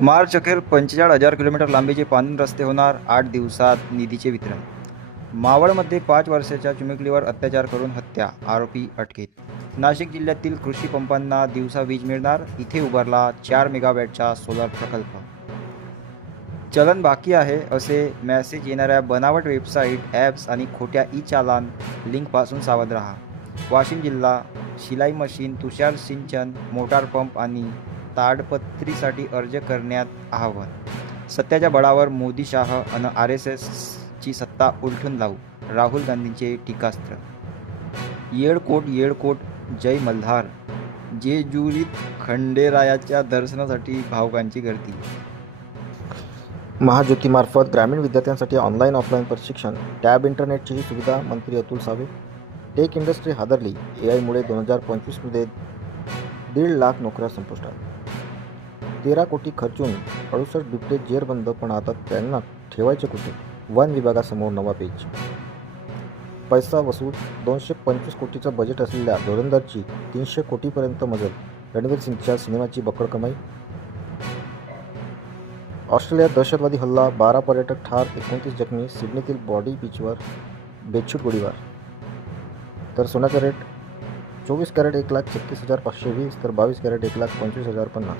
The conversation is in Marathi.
मार्च अखेर 45,000 किलोमीटर लांबीचे पांदन रस्ते होणार 8 दिवसात निधीचे वितरण. मावळमध्ये 5 वर्षाच्या चिमुकलीवर अत्याचार करून हत्या, आरोपी अटकेत. नाशिक जिल्ह्यातील कृषी पंपांना दिवसा वीज मिळणार, इथे उभारला 4 मेगावॅटचा सोलर प्रकल्प. चलन बाकी आहे असे मेसेज येणाऱ्या बनावट वेबसाईट, ॲप्स आणि खोट्या चालान लिंकपासून सावध राहा. वाशिम जिल्हा शिलाई मशीन, तुषार सिंचन, मोटार पंप आणि ताडपत्रीसाठी अर्ज करण्यात आवाहन. सत्याच्या बळावर मोदी, शाह अन RSSची सत्ता उलटून लावू, राहुल गांधींचे टीकास्त्र. येळकोट येळकोट जय मल्हार. जेजुरीत खंडेरायाच्या दर्शनासाठी भाविकांची गर्दी. महाज्योतीमार्फत ग्रामीण विद्यार्थ्यांसाठी ऑनलाईन ऑफलाईन प्रशिक्षण, टॅब इंटरनेटचीही सुविधा. मंत्री अतुल सावे. टेक इंडस्ट्री हादरली, AI मुळे 2025मध्ये 1.5 लाख नोकऱ्या संपुष्टात. 13 कोटी खर्चून 68 बिबटे जेरबंद, पण आता त्यांना ठेवायचे कुठे? वन विभागासमोर नवा पेच. पैसा वसूल. 225 कोटीचं बजेट असलेल्या धुरंधरची 300 कोटीपर्यंत मजल. रणवीर सिंगच्या सिनेमाची बक्कळ कमाई. ऑस्ट्रेलियात दहशतवादी हल्ला, 12 पर्यटक ठार, 29 जखमी. सिडनीतील बॉडी बीचवर बेछूट गोळीबार. तर सोन्याचा रेट 24 कॅरेट 1,36,520, तर 22 कॅरेट 1,25,050.